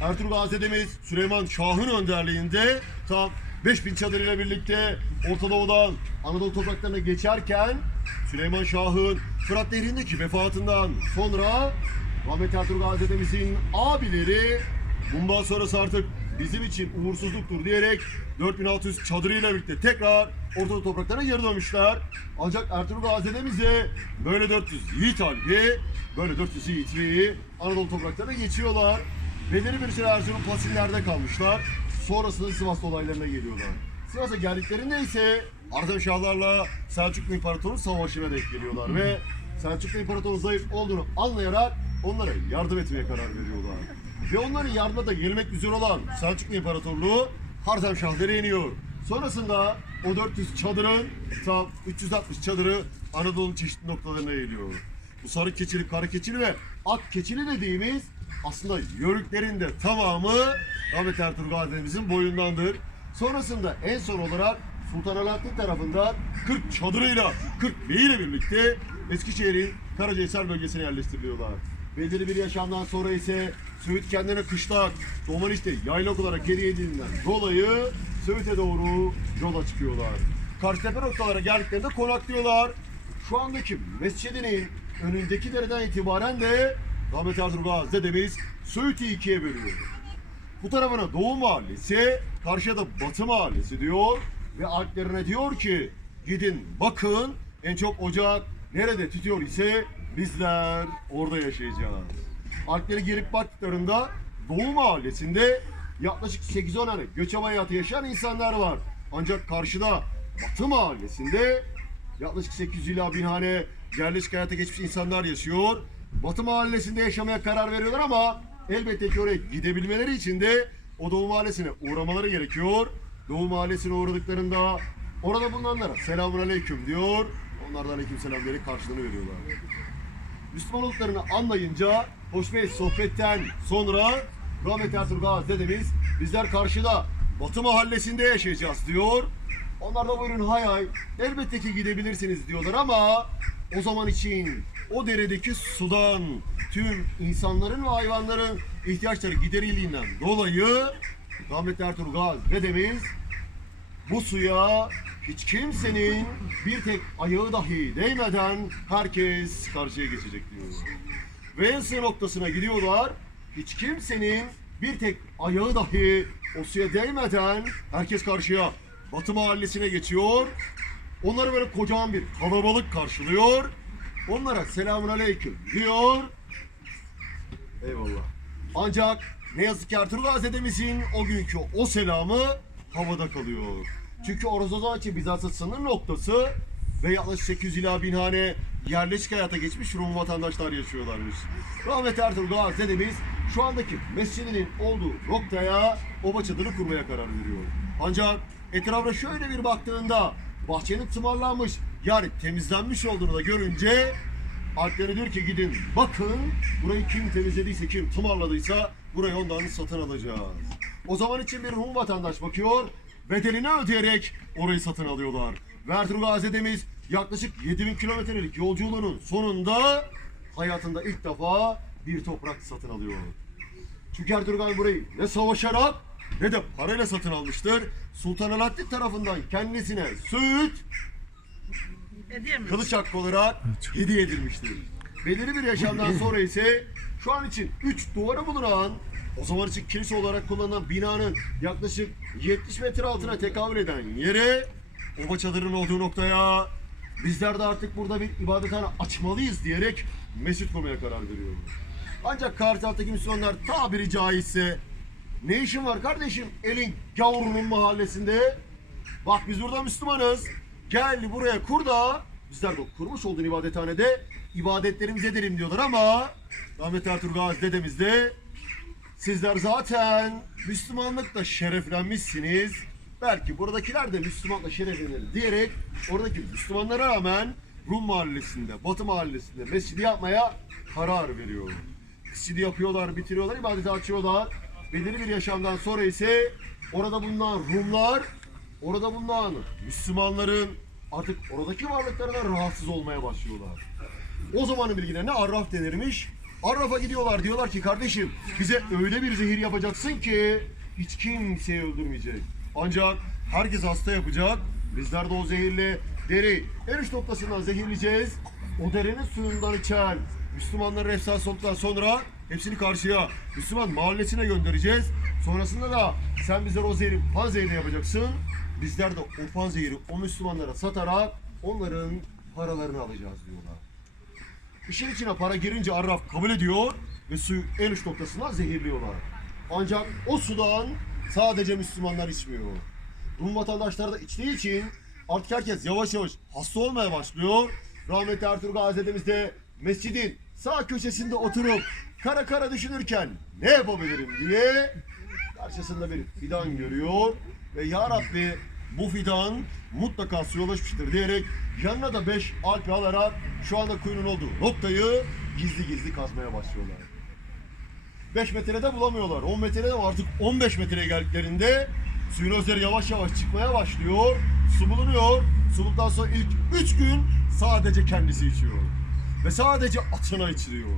Ertuğrul Gazi'demiz Süleyman Şah'ın önderliğinde tam 5000 çadır ile birlikte Orta Doğu'dan Anadolu topraklarına geçerken Süleyman Şah'ın Fırat Nehri'ndeki vefatından sonra Rahmet Ertuğrul Gazi'demizin abileri bundan sonrası artık bizim için uğursuzluktur diyerek 4600 çadırıyla birlikte tekrar Orta Doğu topraklarına geri dönmüşler. Ancak Ertuğrul Gazi'demize böyle 400 yiğit halbi, böyle 400 yiğitliği Anadolu topraklarına geçiyorlar. Belirli bir süre Erzurum pasillerde kalmışlar. Sonrasında Sivas olaylarına geliyorlar. Sivas'a geldiklerinde ise Ardeşahlarla Selçuklu İmparatoru savaşına denk geliyorlar ve Selçuklu İmparatoru zayıf olduğunu anlayarak onlara yardım etmeye karar veriyorlar. Ve onların yardıma da gelmek üzere olan Selçuklu İmparatorluğu Harzemşahlara iniyor. Sonrasında o 400 çadırın tam 360 çadırı Anadolu'nun çeşitli noktalarına eğiliyor. Bu sarı keçili, kara keçili ve ak keçili dediğimiz aslında yörüklerin de tamamı Ahmet Ertuğrul Gazi'mizin boyundandır. Sonrasında en son olarak Sultan Alaaddin tarafından 40 çadırıyla, 40 beyiyle birlikte Eskişehir'in Karacahisar bölgesine yerleştiriliyorlar. Belirli bir yaşamdan sonra ise Söğüt kendine kışlak, Domaniş'te yaylak olarak geri edildiğinden dolayı Söğüt'e doğru yola çıkıyorlar. Karşıtepe noktalara geldiklerinde konaklıyorlar. Şu andaki mescidinin önündeki dereden itibaren de Rahmet Ertuğrul dedemiz Söğüt'ü ikiye bölüyor. Bu tarafına Doğu Mahallesi, karşıya da Batı Mahallesi diyor ve alplerine diyor ki gidin bakın en çok ocak nerede tutuyor ise bizler orada yaşayacağız. Alplere gelip baktıklarında Doğu Mahallesi'nde yaklaşık 8-10 tane göçebe hayatı yaşayan insanlar var. Ancak karşıda Batı Mahallesi'nde yaklaşık 800 ila 1000 hane yerleşik hayata geçmiş insanlar yaşıyor. Batı Mahallesi'nde yaşamaya karar veriyorlar ama elbette ki oraya gidebilmeleri için de o Doğu Mahallesi'ne uğramaları gerekiyor. Doğu Mahallesi'ne uğradıklarında orada bulunanlara selamun aleyküm diyor. Onlardan aleyküm selam diyerek karşılığını veriyorlar. Müslüman olduklarını anlayınca hoşbeş sohbetten sonra Rahmet Ertuğrul Gazi dedemiz bizler karşıda Batı mahallesinde yaşayacağız diyor. Onlar da buyurun hay hay elbette ki gidebilirsiniz diyorlar ama o zaman için o deredeki sudan tüm insanların ve hayvanların ihtiyaçları giderildiğinden dolayı Rahmet Ertuğrul Gazi dedemiz bu suya hiç kimsenin bir tek ayağı dahi değmeden herkes karşıya geçecek diyor. Ve en sığ noktasına gidiyorlar. Hiç kimsenin bir tek ayağı dahi o suya değmeden herkes karşıya Batı mahallesine geçiyor. Onları böyle kocaman bir kalabalık karşılıyor. Onlara selamun aleyküm diyor. Eyvallah. Ancak ne yazık ki Ertuğrul Gazi'demizin o günkü o selamı havada kalıyor. Çünkü orası o zaman için Bizans'ın sınır noktası ve yaklaşık 800 ila 1000 hane yerleşik hayata geçmiş Rum vatandaşlar yaşıyorlarmış. Rahmet Ertuğrul Gazi'demiz şu andaki mescidinin olduğu noktaya oba çadırı kurmaya karar veriyor. Ancak etrafına şöyle bir baktığında bahçenin tımarlanmış yani temizlenmiş olduğunu da görünce Alplere diyor ki gidin bakın burayı kim temizlediyse kim tımarladıysa burayı ondan satın alacağız. O zaman için bir Rum vatandaş bakıyor bedelini ödeyerek orayı satın alıyorlar. Ve Ertuğrul yaklaşık 7000 kilometrelik yolculuğunun sonunda hayatında ilk defa bir toprak satın alıyor. Çünkü Ertuğrul burayı ne savaşarak ne de parayla satın almıştır. Sultan Alaaddin tarafından kendisine mi? Kılıç hakkı olarak hediye edilmiştir. Belirli bir yaşamdan sonra ise şu an için 3 duvara bulunan o zaman için kilise olarak kullanılan binanın yaklaşık 70 metre altına tekabül eden yere Oba çadırın olduğu noktaya bizler de artık burada bir ibadethane açmalıyız diyerek mescit kurmaya karar veriyoruz. Ancak Kartal'daki Müslümanlar tabiri caizse ne işin var kardeşim elin gavurunun mahallesinde Bak biz burada Müslümanız. Gel buraya kur da bizler de kurmuş olduğun ibadethanede ibadetlerimizi edelim diyorlar ama Rahmet Ertuğrul Gazi dedemiz de sizler zaten Müslümanlıkla şereflenmişsiniz. Belki buradakiler de Müslümanla şereflenir diyerek oradaki Müslümanlara rağmen Rum mahallesinde, Batı mahallesinde mescidi yapmaya karar veriyor. Mescidi yapıyorlar, bitiriyorlar, ibadeti açıyorlar. Belirli bir yaşamdan sonra ise orada bulunan Rumlar Orada bulunan Müslümanların artık oradaki varlıklarına rahatsız olmaya başlıyorlar. O zamanın bilgilerine arraf denirmiş. Arraf'a gidiyorlar. Diyorlar ki kardeşim bize öyle bir zehir yapacaksın ki hiç kimseyi öldürmeyecek. Ancak herkes hasta yapacak. Bizler de o zehirli deri en uç noktasından zehirleyeceğiz. O derinin suyundan içen Müslümanların efsane olduktan sonra hepsini karşıya Müslüman mahallesine göndereceğiz. Sonrasında da sen bizlere o zehri pan zehrini yapacaksın. Bizler de o pan zehri o Müslümanlara satarak onların paralarını alacağız diyorlar. İşin içine para girince Arraf kabul ediyor ve suyu en uç noktasına zehirliyorlar. Ancak o sudan sadece Müslümanlar içmiyor. Rum vatandaşları da içtiği için artık herkes yavaş yavaş hasta olmaya başlıyor. Rahmetli Ertuğrul Gazi dedemiz de mescidin sağ köşesinde oturup kara kara düşünürken ne yapabilirim diye karşısında bir fidan görüyor ve Ya Rabbi bu fidan mutlaka suya ulaşmıştır diyerek yanına da beş alp alarak şu anda kuyunun olduğu noktayı gizli gizli kazmaya başlıyorlar. 5 metrede bulamıyorlar. 10 metrede artık 15 metreye geldiklerinde suyun özleri yavaş yavaş çıkmaya başlıyor. Su bulunuyor. Su bulduktan sonra ilk 3 gün sadece kendisi içiyor. Ve sadece atına içiriyor.